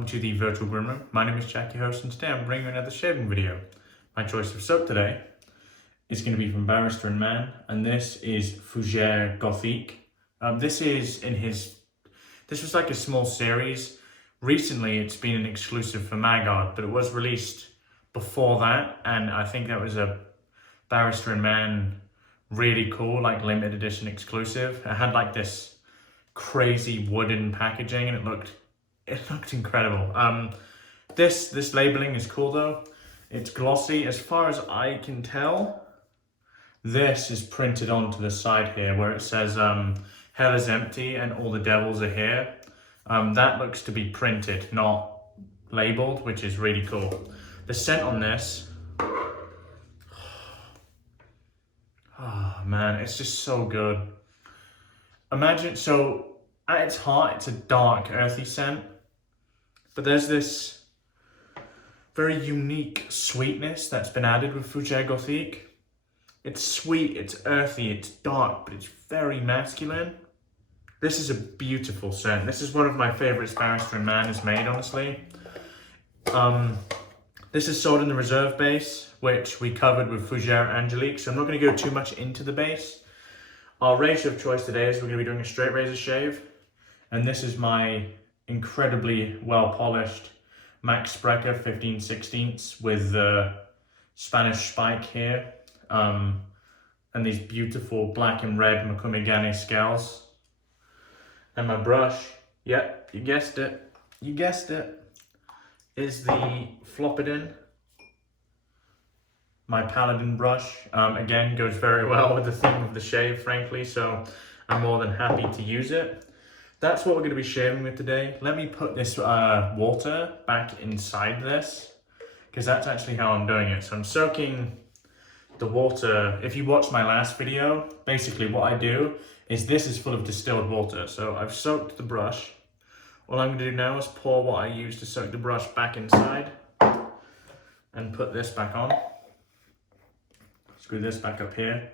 welcome to the Virtual Groom Room. My name is Jack, your host, and today I'm bringing you another shaving video. My choice of soap today is going to be from Barrister and Mann, and this is Fougère Gothique. This was like a small series. Recently it's been an exclusive for Magard, but it was released before that, and I think that was a Barrister and Mann really cool, like limited edition exclusive. It had like this crazy wooden packaging and it looked incredible. This labeling is cool though. It's glossy. As far as I can tell, this is printed onto the side here where it says hell is empty and all the devils are here. That looks to be printed, not labeled, which is really cool. The scent on this, oh man, it's just so good. Imagine, so at its heart, it's a dark, earthy scent, but there's this very unique sweetness that's been added with Fougère Gothique. It's sweet, it's earthy, it's dark, but it's very masculine. This is a beautiful scent. This is one of my favorites Barrister and Mann has made, honestly. This is sold in the Reserve base, which we covered with Fougère Angelique, so I'm not going to go too much into the base. Our razor of choice today is we're going to be doing a straight razor shave, and this is my incredibly well polished Max Sprecher 15/16 with the Spanish spike here, and these beautiful black and red Mokume Gane scales. And my brush, yep, you guessed it, is the Flopidin, my Paladin brush. Again, goes very well with the theme of the shave, frankly, so I'm more than happy to use it. That's what we're going to be shaving with today. Let me put this water back inside this, because that's actually how I'm doing it. So I'm soaking the water. If you watched my last video, basically what I do is this is full of distilled water. So I've soaked the brush. All I'm going to do now is pour what I used to soak the brush back inside and put this back on. Screw this back up here.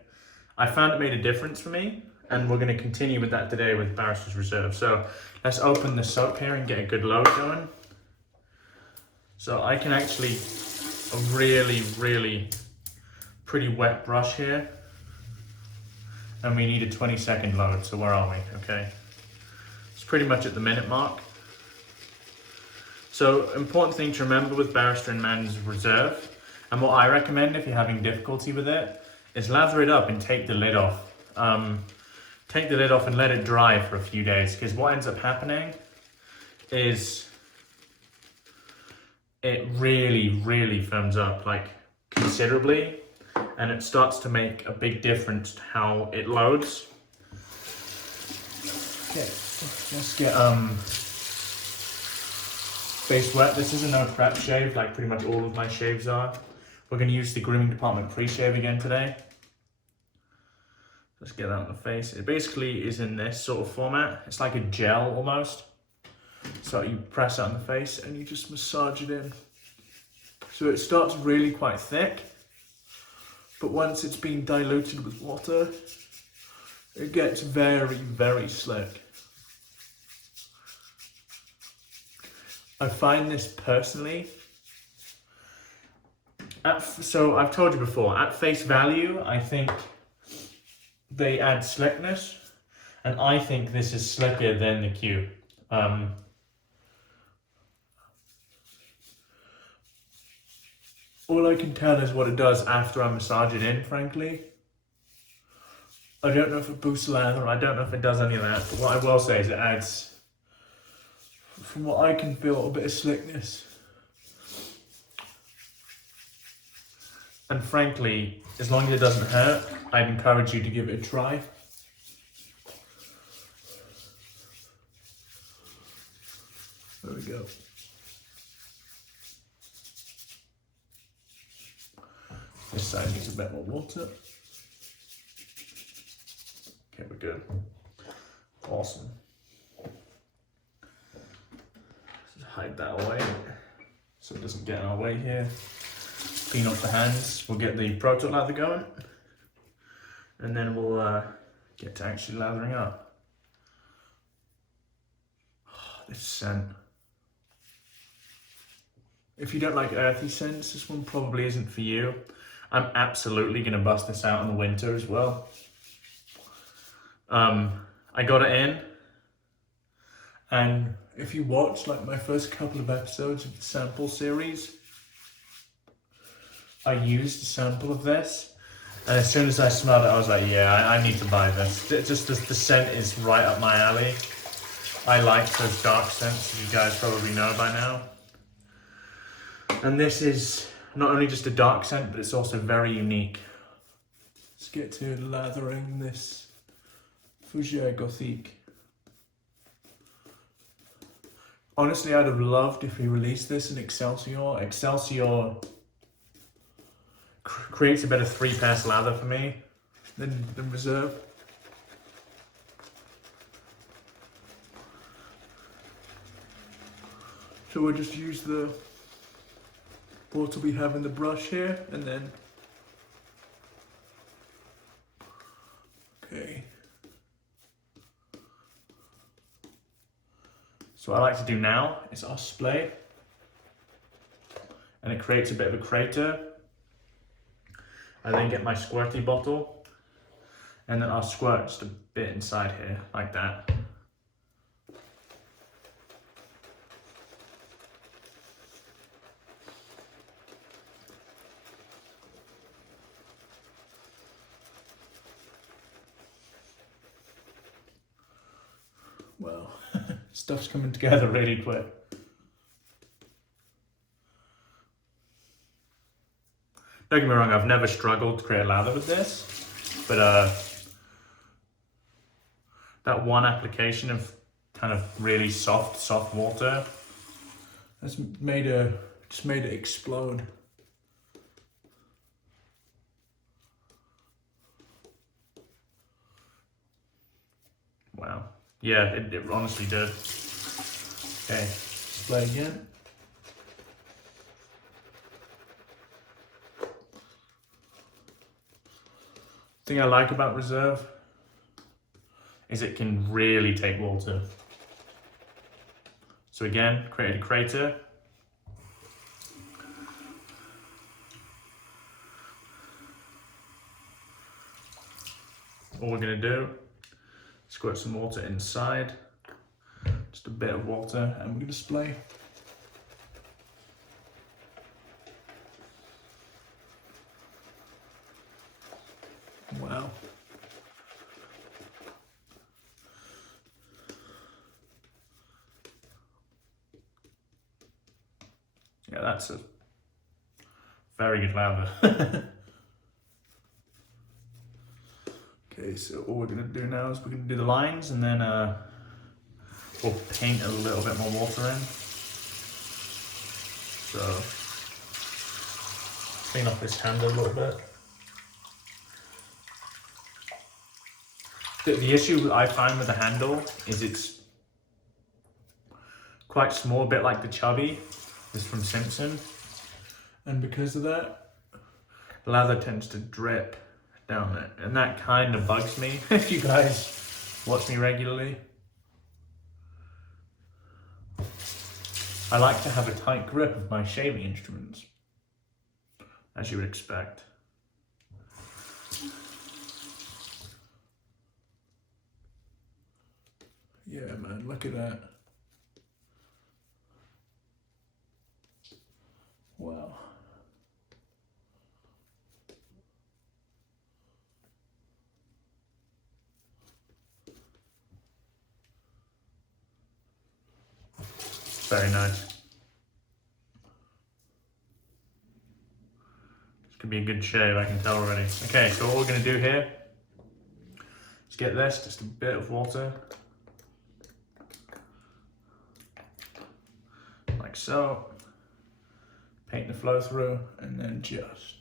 I found it made a difference for me, and we're going to continue with that today with Barrister's Reserve. So let's open the soap here and get a good load going. So I can actually, a really pretty wet brush here, and we need a 20-second load. So where are we? Okay, it's pretty much at the minute mark. So important thing to remember with Barrister and Mann's Reserve, and what I recommend if you're having difficulty with it, is lather it up and take the lid off. Take the lid off and let it dry for a few days, because what ends up happening is it really firms up, like considerably, and it starts to make a big difference to how it loads. Okay, let's get face wet. This is a no prep shave, like pretty much all of my shaves are. We're going to use the grooming department pre-shave again today. Let's get that on the face. It basically is in this sort of format. It's like a gel almost. So you press it on the face and you just massage it in. So it starts really quite thick, but once it's been diluted with water, it gets very slick. I find this personally, so I've told you before, at face value, I think they add slickness, and I think this is slicker than the Q. All I can tell is what it does after I massage it in, frankly. I don't know if it boosts lather, I don't know if it does any of that, but what I will say is it adds, from what I can feel, a bit of slickness. And frankly, as long as it doesn't hurt, I'd encourage you to give it a try. There we go. This side needs a bit more water. Okay, we're good. Awesome. Just hide that away so it doesn't get in our way here. Clean off the hands. We'll get the proto lather going, and then we'll get to actually lathering up. Oh, this scent. If you don't like earthy scents, this one probably isn't for you. I'm absolutely gonna bust this out in the winter as well. I got it in, and if you watch like my first couple of episodes of the sample series, I used a sample of this, and as soon as I smelled it, I was like, yeah, I need to buy this. Just the scent is right up my alley. I like those dark scents, as you guys probably know by now. And this is not only just a dark scent, but it's also very unique. Let's get to lathering this Fougère Gothique. Honestly, I'd have loved if we released this in Excelsior. Excelsior creates a better 3-pass lather for me than Reserve. So we'll just use the water we have in the brush here, and then, okay. So what I like to do now is I'll spray, and it creates a bit of a crater. I then get my squirty bottle, and then I'll squirt just a bit inside here, like that. Well, stuff's coming together really quick. Don't get me wrong, I've never struggled to create a lather with this, but that one application of kind of really soft water has just made it explode. Wow. Yeah, it honestly did. Okay, play again. The thing I like about Reserve is it can really take water. So again, create a crater. All we're gonna do, squirt some water inside, just a bit of water, and we're gonna spray. Wow. Yeah, that's a very good lather. Okay, so all we're gonna do now is we're gonna do the lines, and then we'll paint a little bit more water in. So clean off this handle a little bit. The issue I find with the handle is it's quite small, a bit like the Chubby, this from Simpson. And because of that, the lather tends to drip down it. And that kind of bugs me if you guys watch me regularly. I like to have a tight grip of my shaving instruments, as you would expect. Yeah, man, look at that. Wow. Very nice. This could be a good shave, I can tell already. Okay, so what we're going to do here is get this, just a bit of water. Like so. Paint the flow through, and then just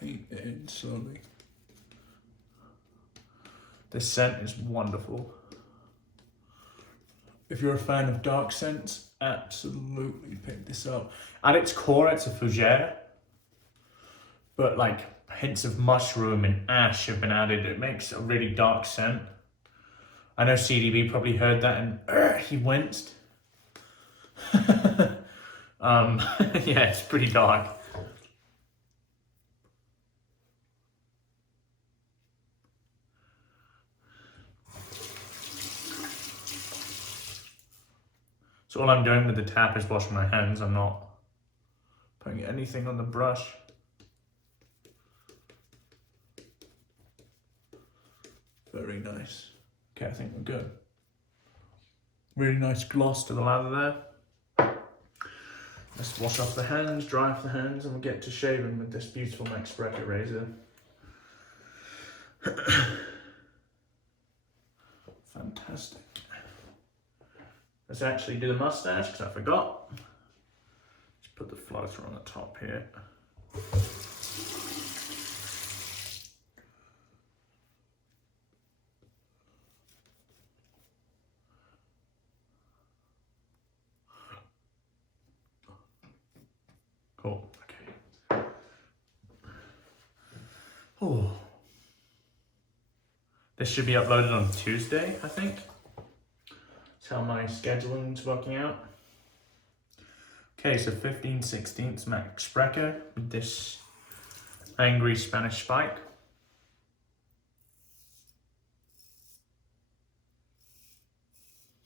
paint it in slowly. This scent is wonderful. If you're a fan of dark scents, absolutely pick this up. At its core, it's a fougère, but like hints of mushroom and ash have been added. It makes a really dark scent. I know CDB probably heard that and he winced. Yeah, it's pretty dark. So all I'm doing with the tap is washing my hands. I'm not putting anything on the brush. Very nice. Okay, I think we're good. Really nice gloss to the lather there. Let's wash off the hands, dry off the hands, and we'll get to shaving with this beautiful Sprecher razor. Fantastic. Let's actually do the mustache, because I forgot. Just put the floater on the top here. Cool, okay. Oh. This should be uploaded on Tuesday, I think. That's how my scheduling's working out. Okay, so 15/16 Sprecher with this angry Spanish spike.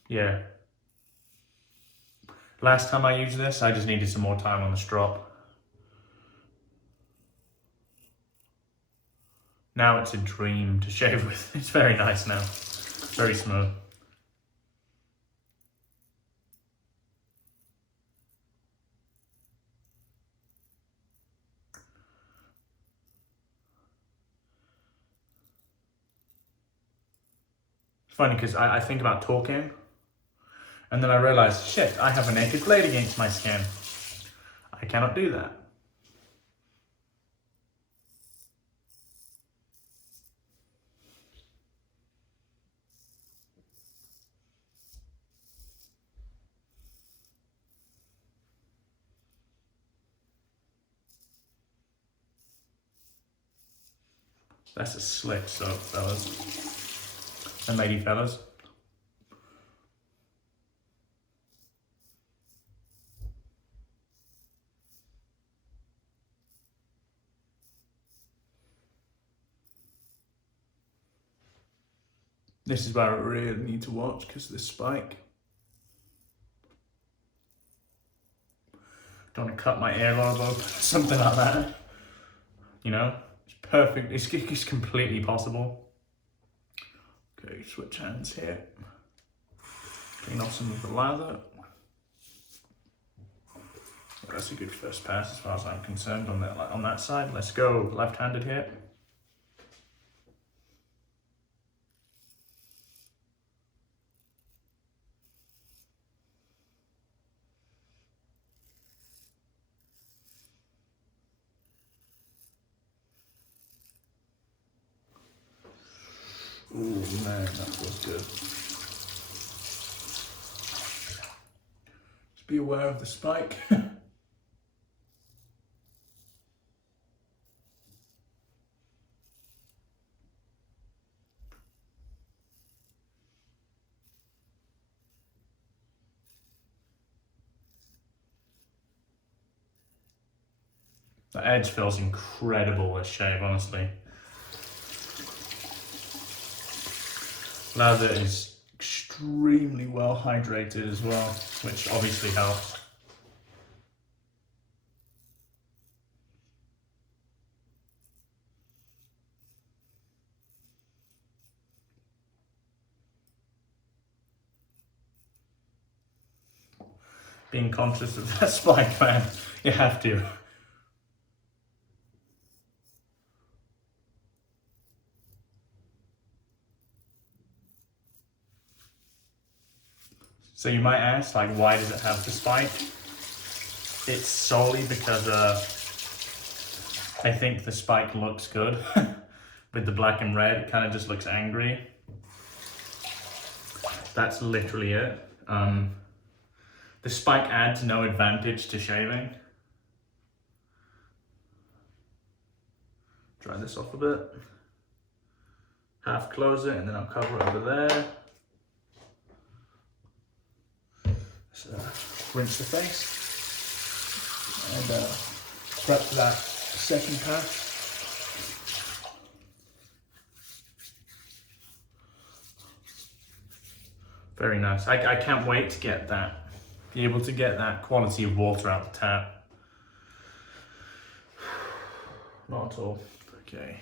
Yeah. Last time I used this, I just needed some more time on the strop. Now it's a dream to shave with. It's very nice now. Very smooth. It's funny because I think about talking and then I realize, shit, I have a naked blade against my skin. I cannot do that. That's a slick soap, fellas and lady fellas. This is where I really need to watch because of this spike. Don't want to cut my earlobe open, something like that. You know, it's perfect. It's completely possible. Okay, switch hands here. Clean off some of the lather. That's a good first pass as far as I'm concerned on that side. Let's go left-handed here. Ooh, man, that feels good. Just be aware of the spike. The edge feels incredible, this shave, honestly. Lather is extremely well hydrated as well, which obviously helps. Being conscious of that spike, man, you have to. So you might ask, like, why does it have the spike? It's solely because I think the spike looks good. With the black and red, it kind of just looks angry. That's literally it. The spike adds no advantage to shaving. Dry this off a bit. Half close it and then I'll cover it over there. So, rinse the face. and prep for that second pass. Very nice. I can't wait to get that, be able to get that quality of water out the tap. Not at all. Okay.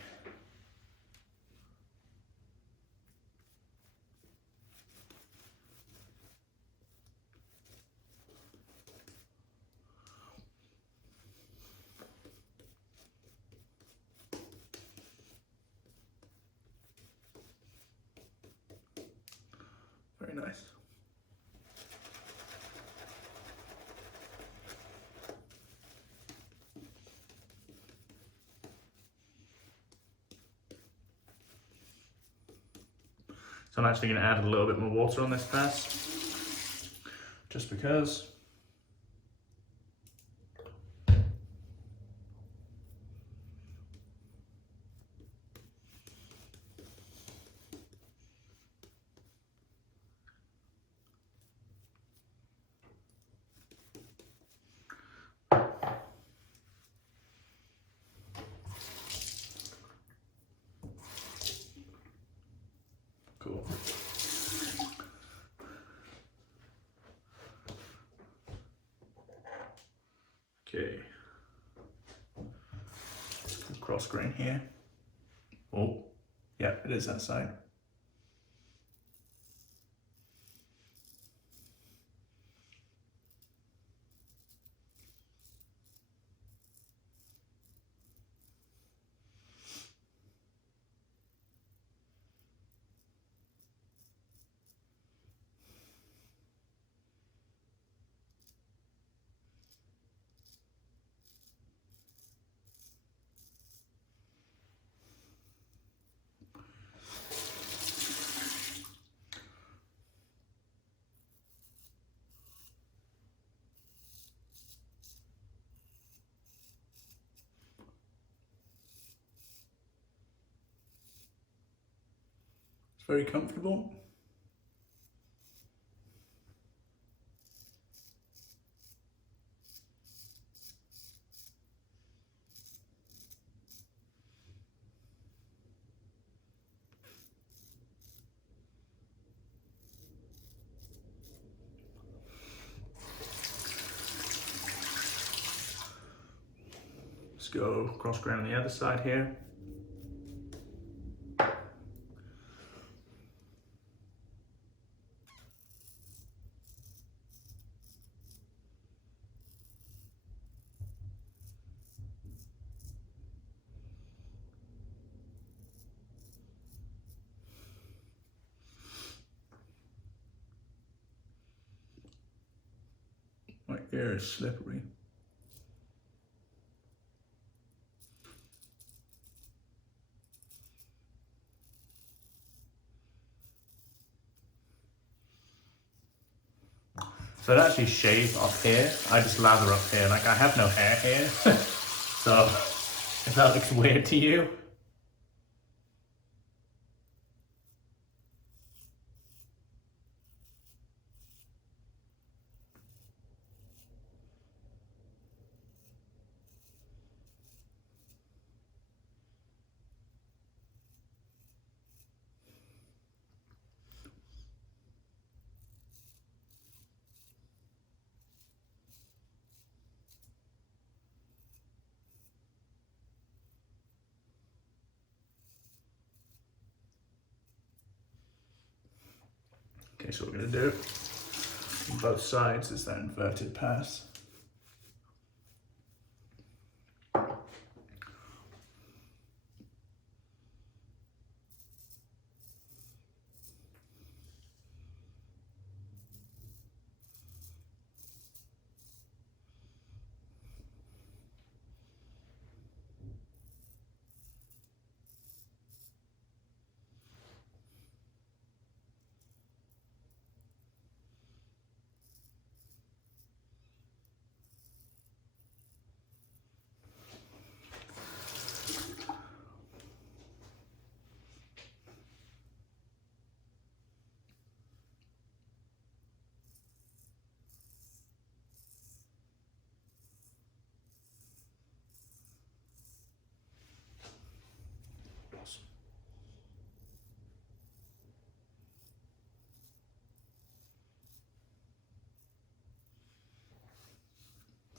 Very nice. So I'm actually going to add a little bit more water on this pass, just because. Cool. Okay. Cross grain here. Oh, yeah, it is that side. Very comfortable. Let's go cross grain on the other side here. My air is slippery. So I'd actually shave up here. I just lather up here. Like, I have no hair here. So if that looks weird to you, okay, so what we're gonna do on both sides is that inverted pass.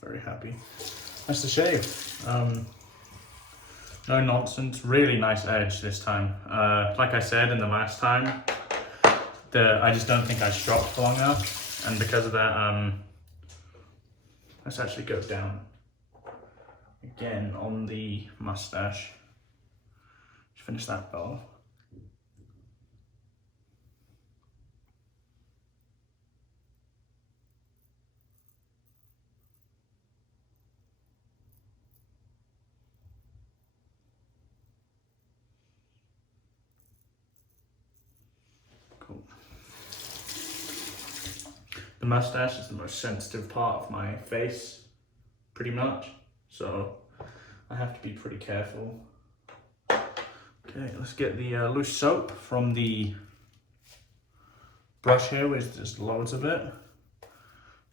very happy. That's the shave. No nonsense, really nice edge this time. Like I said in the last time, I just don't think I stropped long enough, and because of that, let's actually go down again on the mustache. Just finish that bow. The mustache is the most sensitive part of my face, pretty much, so I have to be pretty careful. Okay, let's get the loose soap from the brush here, with just loads of it.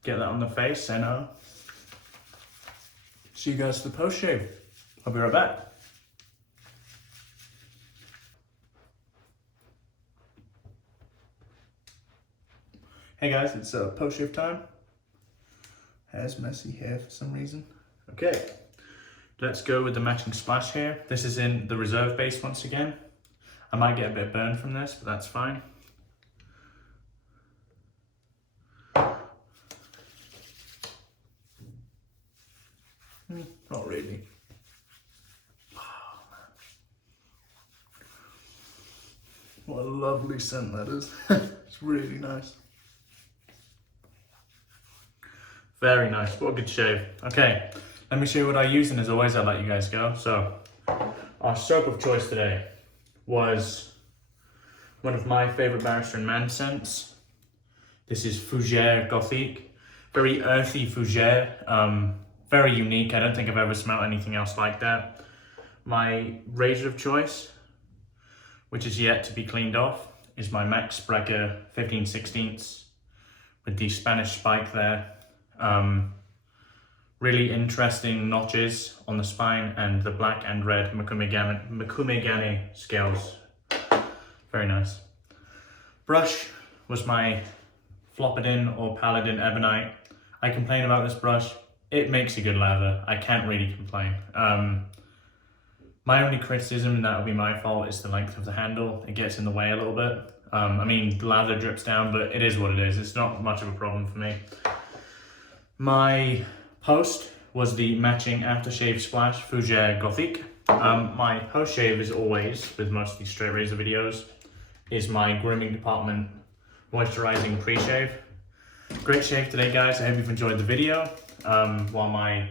Get that on the face, and see you guys for the post shave. I'll be right back. Hey guys, it's post shave time. Hair's messy here for some reason. Okay, let's go with the matching splash here. This is in the reserve base once again. I might get a bit burned from this, but that's fine. Not really. Oh, man. What a lovely scent that is. It's really nice. Very nice, what a good shave. Okay, let me show you what I use, and as always, I'll let you guys go. So, our soap of choice today was one of my favorite Barrister and Mann scents. This is Fougère Gothique, very earthy fougère, very unique. I don't think I've ever smelled anything else like that. My razor of choice, which is yet to be cleaned off, is my MAC Sprecher 15/16 with the Spanish spike there. Really interesting notches on the spine, and the black and red Mokume Gane scales. Very nice. Brush was my Flopidin or Paladin Ebonite. I complain about this brush. It makes a good lather. I can't really complain. My only criticism, and that would be my fault, is the length of the handle. It gets in the way a little bit. I mean, the lather drips down, but it is what it is. It's not much of a problem for me. My post was the matching aftershave splash Fougère Gothique. My post shave, is always, with most of these straight razor videos, is my grooming department moisturizing pre-shave. Great shave today, guys. I hope you've enjoyed the video. While my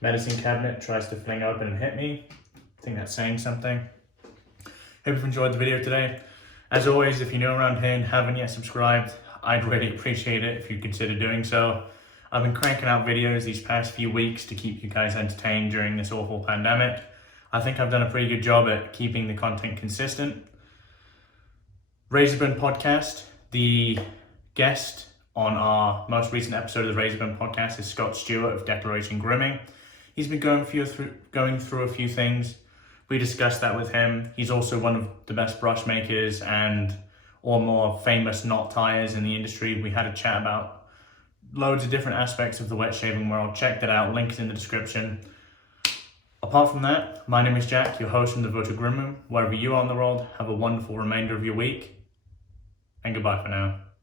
medicine cabinet tries to fling open and hit me. I think that's saying something. Hope you've enjoyed the video today. As always, if you're new around here and haven't yet subscribed, I'd really appreciate it if you consider doing so. I've been cranking out videos these past few weeks to keep you guys entertained during this awful pandemic. I think I've done a pretty good job at keeping the content consistent. Razorburn Podcast, the guest on our most recent episode of the Razorburn Podcast is Scott Stewart of Declaration Grooming. He's been going through a few things. We discussed that with him. He's also one of the best brush makers and or more famous knot tires in the industry. We had a chat about loads of different aspects of the wet shaving world. Check that out, link is in the description. Apart from that, my name is Jack, your host from the Virtual Groom Room. Wherever you are in the world, have a wonderful remainder of your week, and goodbye for now.